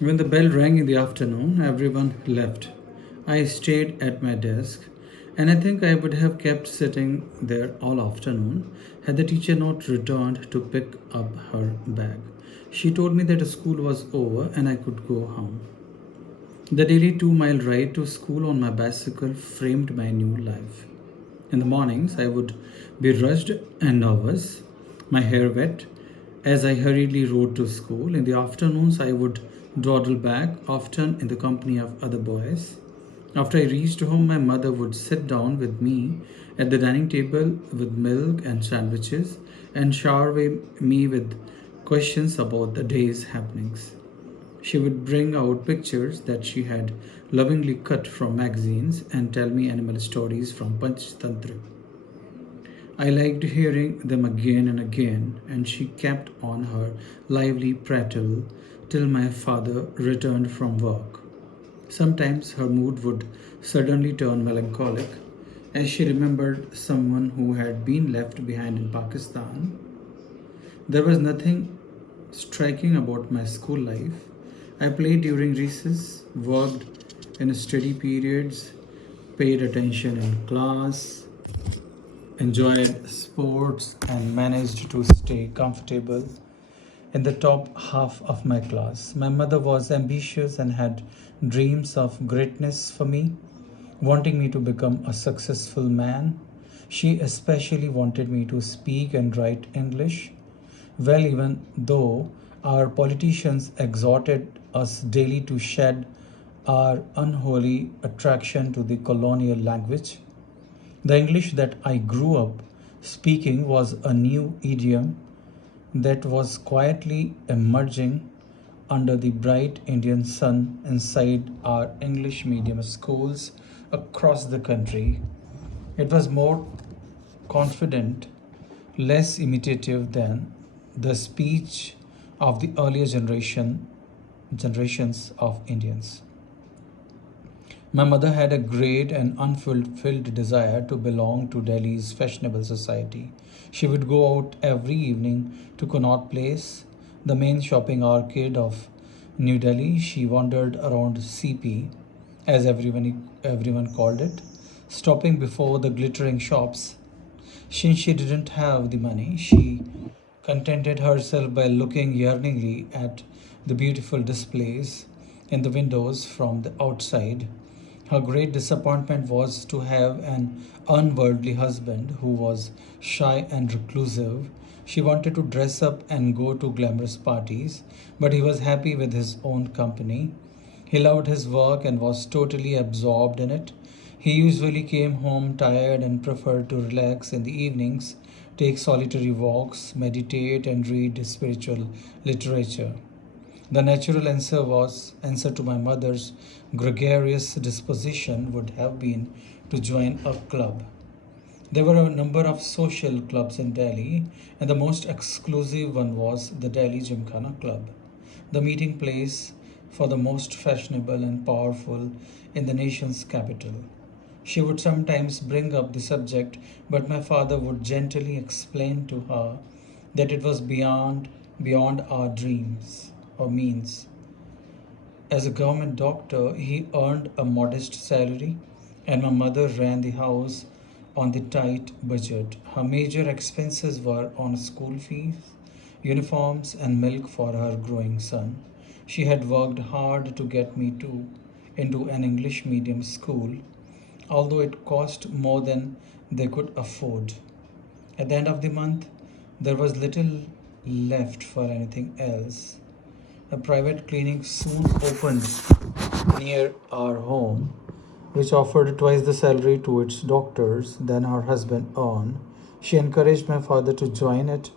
When the bell rang in the afternoon, everyone left. I stayed at my desk, and I think I would have kept sitting there all afternoon had the teacher not returned to pick up her bag. She told me that school was over and I could go home. The daily 2 mile ride to school on my bicycle framed my new life. In the mornings, I would be rushed and nervous, my hair wet, as I hurriedly rode to school. In the afternoons, I would dawdle back, often in the company of other boys. After I reached home, my mother would sit down with me at the dining table with milk and sandwiches and shower me with questions about the day's happenings. She would bring out pictures that she had lovingly cut from magazines and tell me animal stories from Panchtantra. I liked hearing them again and again, and she kept on her lively prattle till my father returned from work. Sometimes her mood would suddenly turn melancholic as she remembered someone who had been left behind in Pakistan. There was nothing striking about my school life. I played during recess, worked in study periods, paid attention in class, enjoyed sports, and managed to stay comfortable in the top half of my class. My mother was ambitious and had dreams of greatness for me, wanting me to become a successful man. She especially wanted me to speak and write English well, even though our politicians exhorted us daily to shed our unholy attraction to the colonial language, the English that I grew up speaking was a new idiom that was quietly emerging under the bright Indian sun inside our English medium schools across the country. It was more confident, less imitative than the speech of the earlier generations of Indians. My mother had a great and unfulfilled desire to belong to Delhi's fashionable society. She would go out every evening to Connaught Place, the main shopping arcade of New Delhi. She wandered around CP, as everyone called it, stopping before the glittering shops. Since she didn't have the money, she contented herself by looking yearningly at the beautiful displays in the windows from the outside. Her great disappointment was to have an unworldly husband who was shy and reclusive. She wanted to dress up and go to glamorous parties, but he was happy with his own company. He loved his work and was totally absorbed in it. He usually came home tired and preferred to relax in the evenings, take solitary walks, meditate, and read spiritual literature. The natural answer to my mother's gregarious disposition would have been to join a club. There were a number of social clubs in Delhi, and the most exclusive one was the Delhi Gymkhana Club, the meeting place for the most fashionable and powerful in the nation's capital. She would sometimes bring up the subject, but my father would gently explain to her that it was beyond our dreams or means. As a government doctor, he earned a modest salary, and my mother ran the house on the tight budget. Her major expenses were on school fees, uniforms, and milk for her growing son. She had worked hard to get me into an English medium school, although it cost more than they could afford. At the end of the month, there was little left for anything else. A private clinic soon opened near our home, which offered twice the salary to its doctors than her husband earned. She encouraged my father to join it.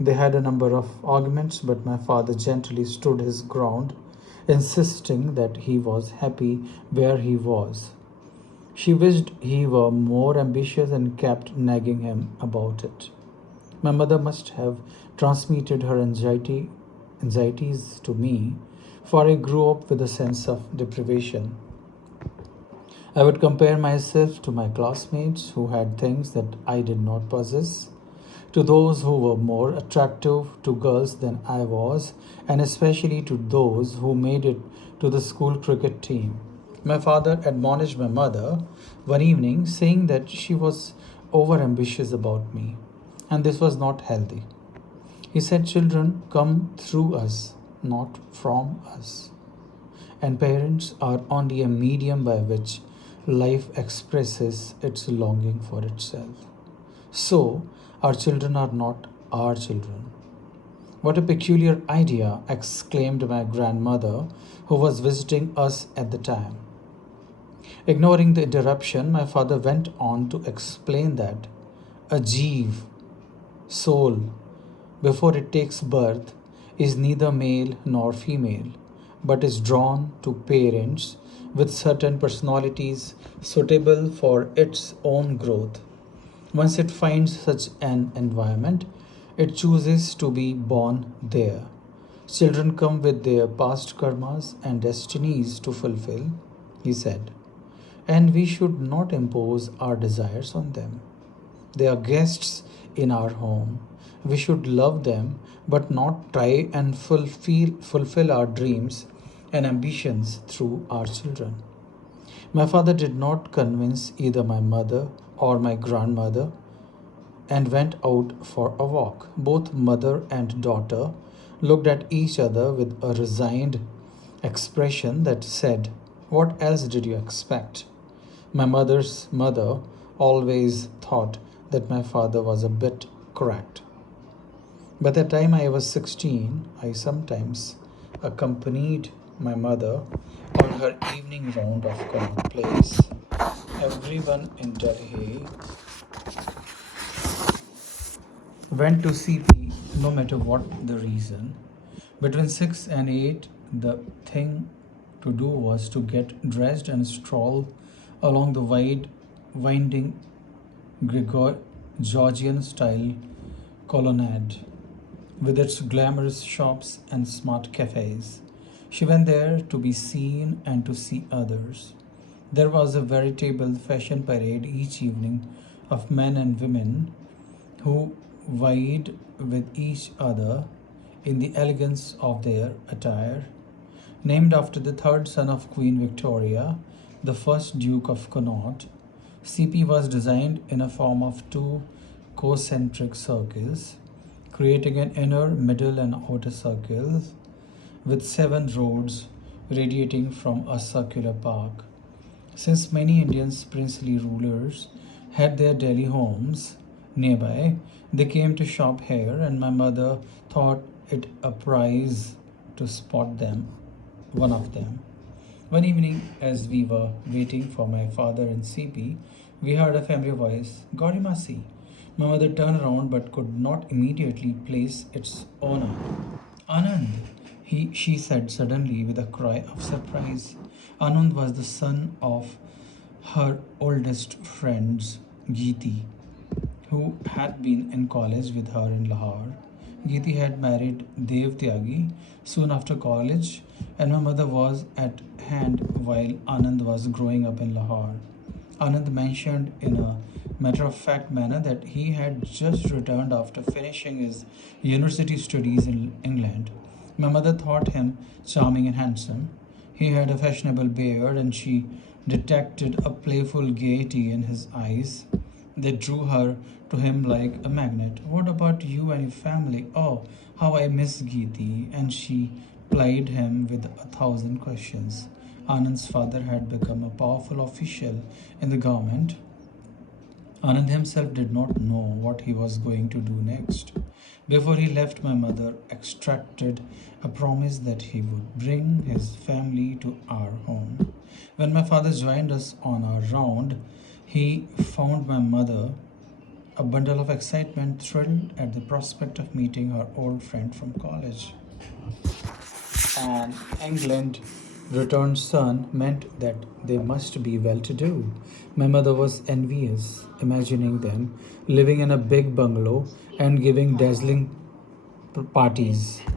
They had a number of arguments, but my father gently stood his ground, insisting that he was happy where he was. She wished he were more ambitious and kept nagging him about it. My mother must have transmitted her anxieties to me, for I grew up with a sense of deprivation. I would compare myself to my classmates who had things that I did not possess. to those who were more attractive to girls than I was, and especially to those who made it to the school cricket team. My father admonished my mother one evening, saying that she was overambitious about me, and this was not healthy. He said, children come through us, not from us, and parents are only a medium by which life expresses its longing for itself. So, our children are not our children. What a peculiar idea! Exclaimed my grandmother, who was visiting us at the time. Ignoring the interruption, my father went on to explain that a jeev, soul, before it takes birth, is neither male nor female, but is drawn to parents with certain personalities suitable for its own growth. Once it finds such an environment, it chooses to be born there. Children come with their past karmas and destinies to fulfill, he said, and we should not impose our desires on them. They are guests in our home. We should love them, but not try and fulfill our dreams and ambitions through our children. My father did not convince either my mother or my grandmother and went out for a walk. Both mother and daughter looked at each other with a resigned expression that said, what else did you expect? My mother's mother always thought that my father was a bit cracked. By the time I was 16, I sometimes accompanied my mother on her evening round of Connaught Place. Everyone in Delhi went to CP no matter what the reason. Between 6 and 8, the thing to do was to get dressed and stroll along the winding Georgian style colonnade with its glamorous shops and smart cafes. She went there to be seen and to see others. There was a veritable fashion parade each evening of men and women who vied with each other in the elegance of their attire. Named after the third son of Queen Victoria, the first Duke of Connaught, CP was designed in a form of two concentric circles, creating an inner, middle, and outer circle with 7 roads radiating from a circular park. Since many Indian princely rulers had their Delhi homes nearby, they came to shop here, and my mother thought it a prize to spot them, one of them. One evening, as we were waiting for my father in CP, we heard a familiar voice, Gaudimasi. My mother turned around but could not immediately place its owner. Anand, she said suddenly with a cry of surprise. Anand was the son of her oldest friends, Geeti, who had been in college with her in Lahore. Geeti had married Dev Tyagi soon after college, and my mother was at hand while Anand was growing up in Lahore. Anand mentioned in a matter of fact manner that he had just returned after finishing his university studies in England. My mother thought him charming and handsome. He had a fashionable beard, and she detected a playful gaiety in his eyes that drew her to him like a magnet. What about you and your family? Oh, how I miss Geeti. And she plied him with 1,000 questions. Anand's father had become a powerful official in the government. Anand himself did not know what he was going to do next. Before he left, my mother extracted a promise that he would bring his family to our home. When my father joined us on our round, he found my mother a bundle of excitement, thrilled at the prospect of meeting her old friend from college. An England returned son meant that they must be well to do. My mother was envious, imagining them living in a big bungalow and giving dazzling parties.